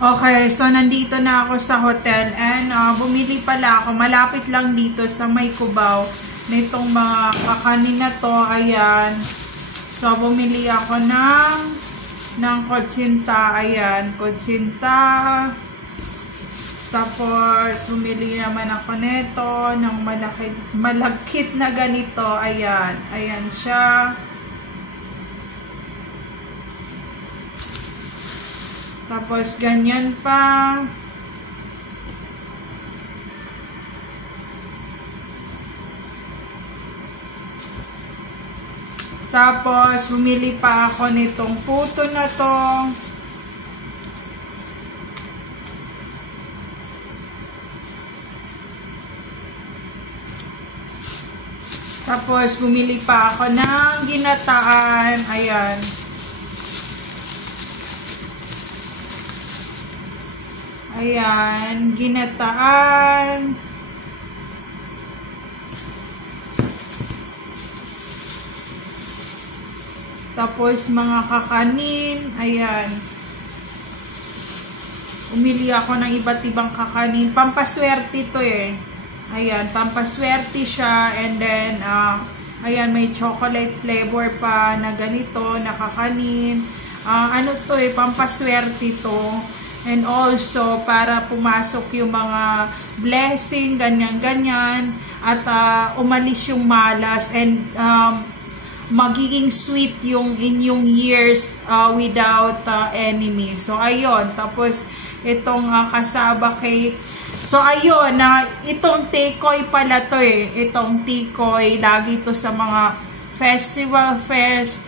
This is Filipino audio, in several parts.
Okay, so nandito na ako sa hotel and bumili pala ako. Malapit lang dito sa may Cubao nitong mga kakanin na to. Ayan. So, bumili ako ng kutsinta. Ayan, kutsinta. Tapos, bumili naman ako nito ng malagkit na ganito. Ayan. Ayan siya. Tapos, ganyan pa. Tapos, bumili pa ako nitong puto na to. Tapos, bumili pa ako ng ginataan. Ayan. Ayan, ginataan. Tapos, mga kakanin. Ayan. Umili ako ng iba't ibang kakanin. Pampaswerte to eh. Ayan, pampaswerte siya. And then, ayan, may chocolate flavor pa na ganito, na kakanin. Ano to eh, pampaswerte to. And also, para pumasok yung mga blessing, ganyan-ganyan. At umalis yung malas. And magiging sweet yung inyong years without enemy. So, ayun. Tapos, itong kasaba cake. So, ayun. Itong tikoy pala to eh. Itong tikoy. Lagi to sa mga festival fest.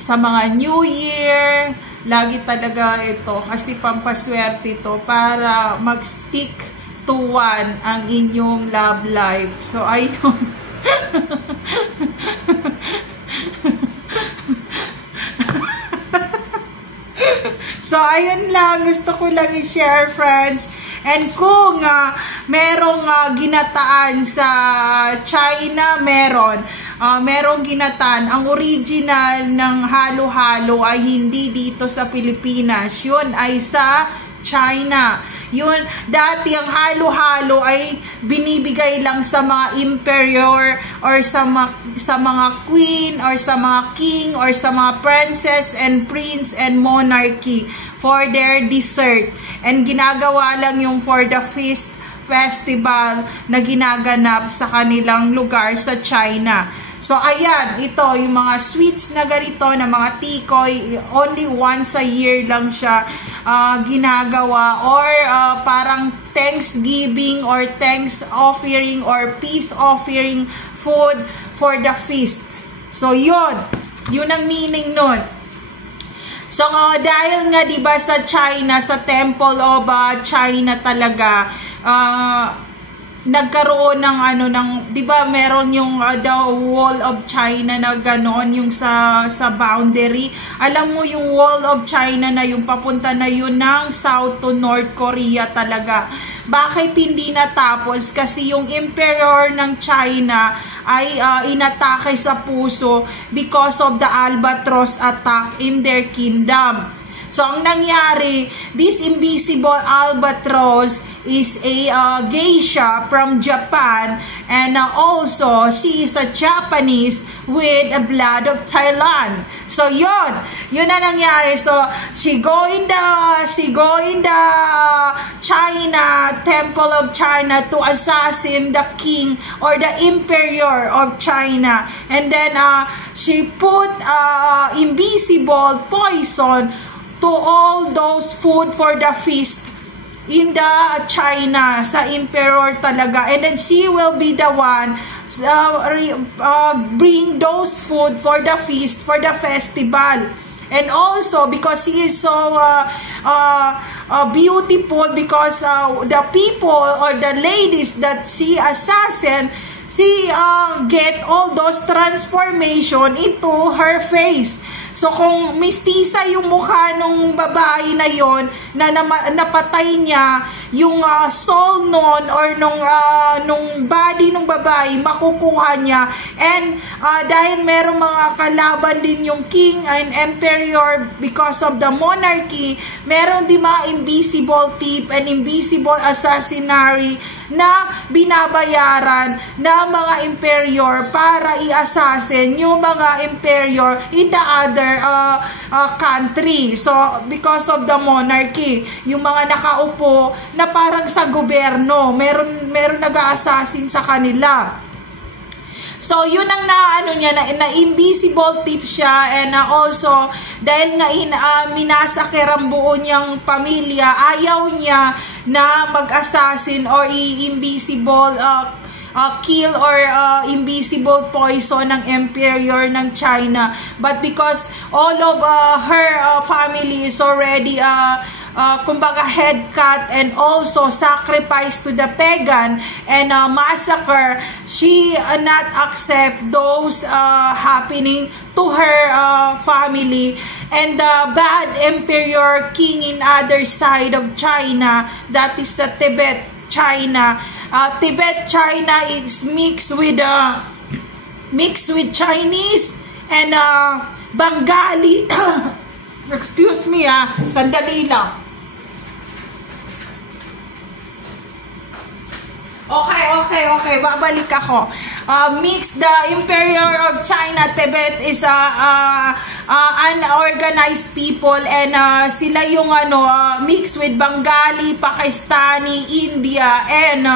Sa mga New Year, lagi talaga ito kasi pampaswerte ito para mag-stick to one ang inyong love life. So, ayun. So, ayun lang. Gusto ko lang i-share, friends. And kung merong ginataan sa China, merong ginataan. Ang original ng halo-halo ay hindi dito sa Pilipinas. Yun ay sa China. Yun, dati ang halo-halo ay binibigay lang sa mga emperor or sa mga queen or sa mga king or sa mga princess and prince and monarchy for their dessert. And ginagawa lang yung for the feast festival na ginaganap sa kanilang lugar sa China. So, ayan, ito, yung mga sweets na ganito, na mga tikoy, only once a year lang siya ginagawa, or parang Thanksgiving or thanks offering or peace offering food for the feast. So, yun ang meaning nun. So, dahil nga, diba, sa China, sa Temple of China talaga, nagkaroon ng di ba meron yung the Wall of China na ganon, yung sa boundary. Alam mo yung Wall of China na yung papunta na yun ng South to North Korea talaga. Bakit hindi natapos? Kasi yung emperor ng China ay inatake sa puso because of the albatross attack in their kingdom. So, ang nangyari, this invisible albatross is a geisha from Japan, and also she is a Japanese with a blood of Thailand. So, yun na nangyari. So, she go in the China, Temple of China to assassin the king or the emperor of China. And then, she put invisible poison to all those food for the feast in the China, sa emperor talaga. And then she will be the one bring those food for the feast, for the festival. And also, because she is so beautiful, because the people or the ladies that she assassin, she get all those transformation into her face. So, kung mistisa yung mukha nung babae na yon na napatay niya, yung soul nun or nung body ng babae, makukuha niya. And dahil merong mga kalaban din yung king and emperor because of the monarchy, meron din mga invisible thief and invisible assassinary na binabayaran ng mga emperor para i-assassin yung mga emperor in the other country. So, because of the monarchy, yung mga nakaupo na parang sa gobyerno, meron nag-a-assassin sa kanila. So, yun ang na invisible tip siya, and also, dahil nga minasakir ang buo niyang pamilya, ayaw niya na mag-assassin or invisible kill or invisible poison ng emperor ng China. But because all of her family is already kumbaga head cut and also sacrifice to the pagan and massacre, she not accept those happening to her family. And the bad emperor king in other side of China, that is the Tibet China. Tibet China is mixed with Chinese and Bengali. Excuse me, sandali lang. Okay, babalik ako. Mixed, the Emperor of China, Tibet is unorganized people, and sila yung mixed with Bengali, Pakistani, India, and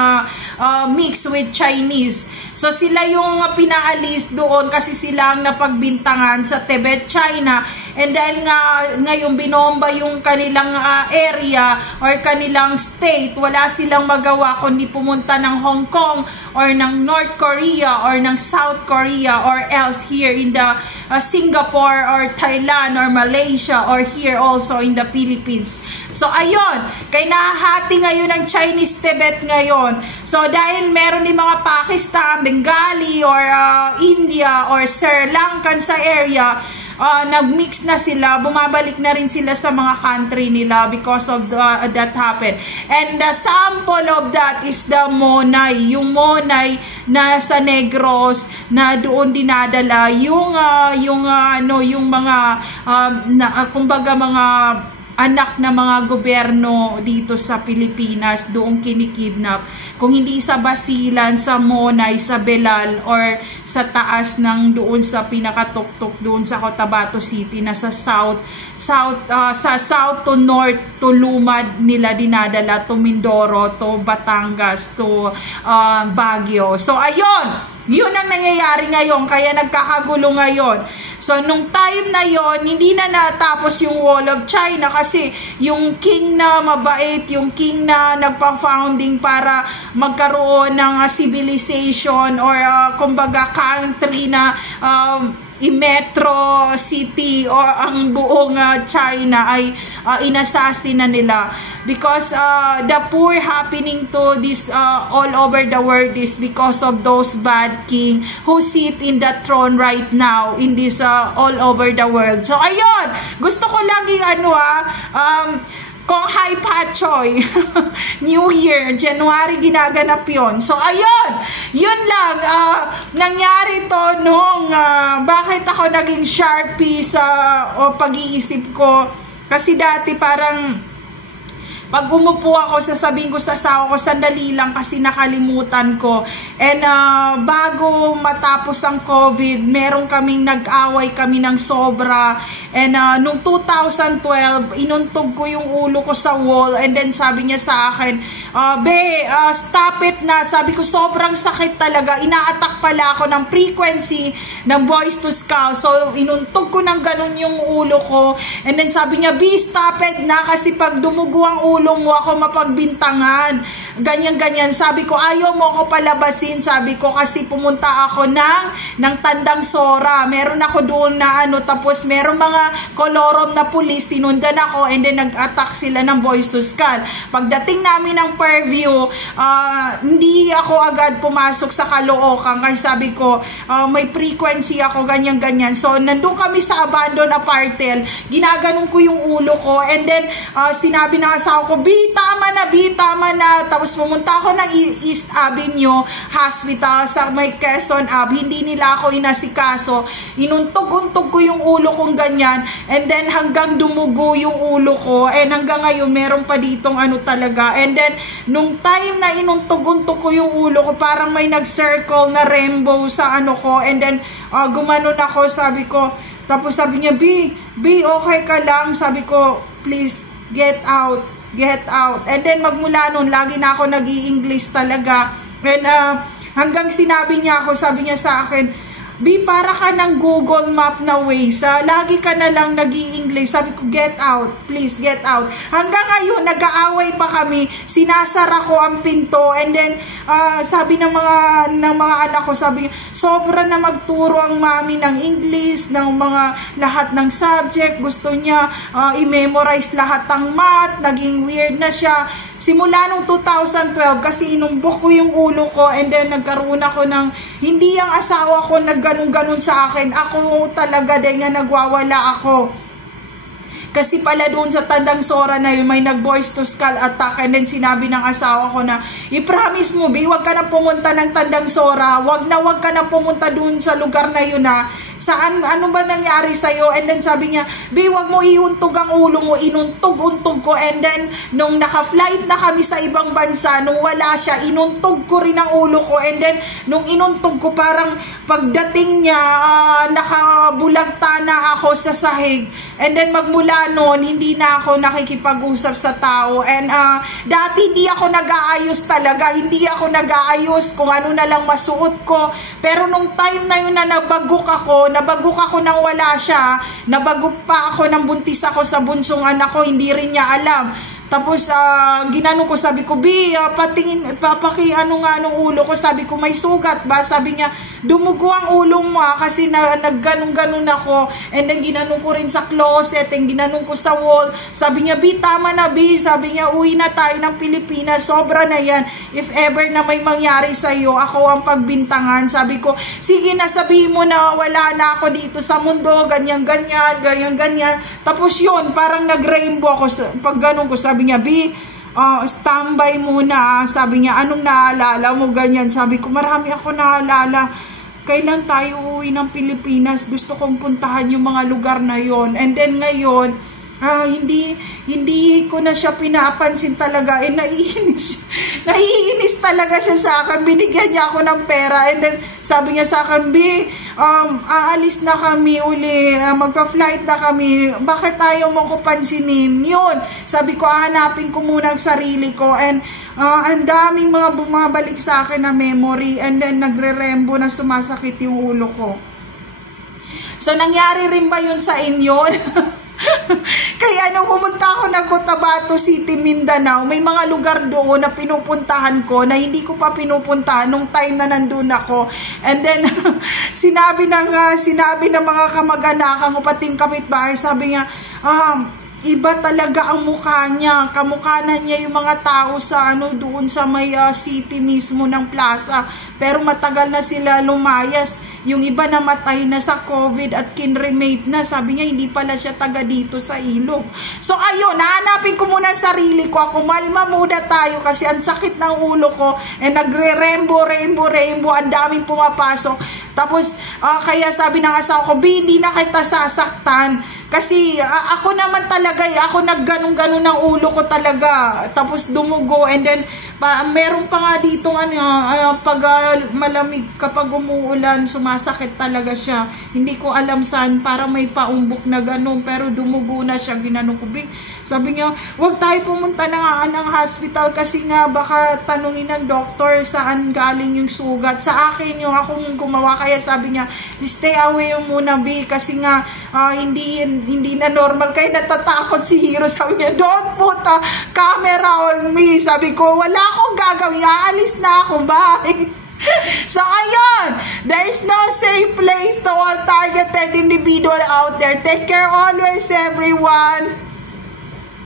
mixed with Chinese. So sila yung pinaalis doon kasi sila ang napagbintangan sa Tibet, China. And dahil nga ngayon binomba yung kanilang area or kanilang state, wala silang magawa kundi pumunta ng Hong Kong or ng North Korea or ng South Korea or else here in the Singapore or Thailand or Malaysia or here also in the Philippines. So ayun, kaya nahahati ngayon ng Chinese Tibet ngayon. So dahil meron din mga Pakistan, Bengali or India or Sri Lankan sa area, nag-mix na sila, bumabalik na rin sila sa mga country nila because of that happened. And the sample of that is the Monay, yung Monay na sa Negros na doon dinadala yung mga kumbaga mga anak na mga gobyerno dito sa Pilipinas, doon kinikidnap. Kung hindi sa Basilan, sa Monay, sa Belal, or sa taas ng doon sa pinakatuktok doon sa Cotabato City na sa south to north to Lumad nila dinadala, to Mindoro, to Batangas, to Baguio. So ayun, yun ang nangyayari ngayon, kaya nagkakagulo ngayon. So, nung time na yon, hindi na natapos yung Wall of China kasi yung king na mabait, yung king na nagpa-founding para magkaroon ng civilization or kumbaga country na i-metro city o ang buong China ay inassassin na nila because the poor happening to this all over the world is because of those bad king who sit in the throne right now in this all over the world. So ayun, gusto ko lagi kung Hai Pachoy, New Year, January ginaganap yon. So, ayun! Yun lang. Nangyari to nung bakit ako naging Sharpie sa pag-iisip ko. Kasi dati parang pag umupo ako, sasabihin ko sa asawa ko, sandali lang kasi nakalimutan ko. And bago matapos ang COVID, meron kaming nag-away kami ng sobra. And nung 2012, inuntog ko yung ulo ko sa wall. And then sabi niya sa akin, stop it na. Sabi ko, sobrang sakit talaga. Ina-attack pala ako ng frequency ng Boys to Skull. So, inuntog ko ng ganun yung ulo ko. And then sabi niya, stop it na. Kasi pag dumugo ang ulo mo, ako mapagbintangan. Ganyan-ganyan. Sabi ko, ayaw mo ako palabasin. Sabi ko, kasi pumunta ako ng Tandang Sora. Meron ako doon na tapos meron mga na kolorom na pulis, sinundan ako, and then nag-attack sila ng Boys to Skull. Pagdating namin ng Fairview, hindi ako agad pumasok sa Caloocan kasi sabi ko, may frequency ako, ganyan-ganyan. So, nandun kami sa abandoned apartment, ginaganon ko yung ulo ko, and then, sinabi ng asawa ko, tama na. Tapos pumunta ako ng East Avenue Hospital sa may Quezon Ave. Hindi nila ako inasikaso. Inuntog-untog ko yung ulo kong ganyan, and then hanggang dumugo yung ulo ko, and hanggang ngayon meron pa ditong ano talaga. And then nung time na inuntog-untog ko yung ulo ko, parang may nag-circle na rainbow sa ano ko, and then gumanon ako, sabi ko, tapos sabi niya, B, okay ka lang? Sabi ko, please get out. And then magmula nun, lagi na ako nag-i-English talaga. And hanggang sinabi niya ako, sabi niya sa akin, B, para ka ng Google Map na Waze, lagi ka na lang nag-i-English. Sabi ko, get out, please get out. Hanggang ngayon, nag-aaway pa kami, sinasara ko ang pinto, and then sabi ng mga anak ko, sabi, sobra na magturo ang mami ng English, ng mga lahat ng subject, gusto niya i-memorize lahat ng math, naging weird na siya. Simula nung 2012, kasi inumbok ko yung ulo ko, and then nagkaroon ako ng, hindi ang asawa ko nagganun-ganun sa akin, ako talaga din nga nagwawala ako. Kasi pala doon sa Tandang Sora na yun, may nag-Boys to Skull attack, and then sinabi ng asawa ko na, i-promise mo, B, wag ka na pumunta ng Tandang Sora, wag ka na pumunta doon sa lugar na yun na, saan, ano ba nangyari sa'yo? And then sabi niya, B, wag mo iuntog ang ulo mo, inuntog-untog ko, and then nung naka-flight na kami sa ibang bansa, nung wala siya, inuntog ko rin ang ulo ko, and then nung inuntog ko, parang pagdating niya, nakabulagta na ako sa sahig, and then magmula noon, hindi na ako nakikipag-usap sa tao, and dati hindi ako nag-aayos talaga, hindi ako nag-aayos kung ano na lang masuot ko, pero nung time na yun na nabagok ako nang wala siya, nabagok pa ako nang buntis ako sa bunsong anak ko, hindi rin niya alam. Tapos, ginano ko, sabi ko, B, patingin, ano nga nung ulo ko, sabi ko, may sugat ba? Sabi niya, dumugo ang ulo mo kasi nagganong-ganon ako, and then ginanong ko rin sa closet, and ginanong ko sa wall, sabi niya, B, tama na, B, sabi niya, uwi na tayo ng Pilipinas, sobra na yan, if ever na may mangyari sa'yo, ako ang pagbintangan. Sabi ko, sige na, sabihin mo na wala na ako dito sa mundo, ganyan. Tapos yun, parang nag-rainbow ako, pag ganun ko, sabi niya, B, standby muna. Sabi niya, anong naalala mo? Ganyan. Sabi ko, marami ako naalala. Kailan tayo uwi ng Pilipinas? Gusto kong puntahan yung mga lugar na yon. And then ngayon, hindi ko na siya pinapansin talaga. Naiinis talaga siya sa akin. Binigyan niya ako ng pera, and then sabi niya sa akin, B, aalis na kami uli, magpa-flight na kami, bakit ayaw mo ko pansinin? Yun, sabi ko, hanapin ko muna ang sarili ko, and ang daming mga bumabalik sa akin na memory, and then nagre-rembo na sumasakit yung ulo ko. So, nangyari rin ba yun sa inyo? Kaya nung pumunta ako ng Cotabato City, Mindanao, may mga lugar doon na pinupuntahan ko na hindi ko pa pinupuntahan nung time na nandun ako. And then sinabi ng mga kamag-anakan ko, pating kapitbahay, sabi niya, iba talaga ang mukha niya. Kamukha na niya yung mga tao sa doon sa may city mismo ng plaza. Pero matagal na sila lumayas. Yung iba namatay na sa COVID at kinremate na. Sabi niya, hindi pala siya taga dito sa Ilog. So, ayun, nahanapin ko muna ang sarili ko. Ako, malma muna tayo kasi ang sakit ng ulo ko. And nagre-rainbow, ang daming pumapasok. Tapos, kaya sabi ng asawa ko, B, hindi na kita sasaktan. Kasi ako naman talaga, ako nagganong-ganon ng ulo ko talaga. Tapos dumugo, and then meron pa nga dito pag malamig, kapag umuulan, sumasakit talaga siya. Hindi ko alam saan, para may paumbok na ganon, pero dumugo na siya. Ginanong ko, sabi niya, wag tayo pumunta ng hospital kasi nga baka tanungin ng doktor saan galing yung sugat. Sa akin yung akong gumawa, kaya sabi niya, stay away muna, B, kasi nga hindi na normal. Kaya natatakot si Hero. Sabi niya, don't put a camera on me. Sabi ko, wala akong gagawin. Aalis na ako. Bye. So, ayun. There is no safe place to all targeted individual out there. Take care always, everyone.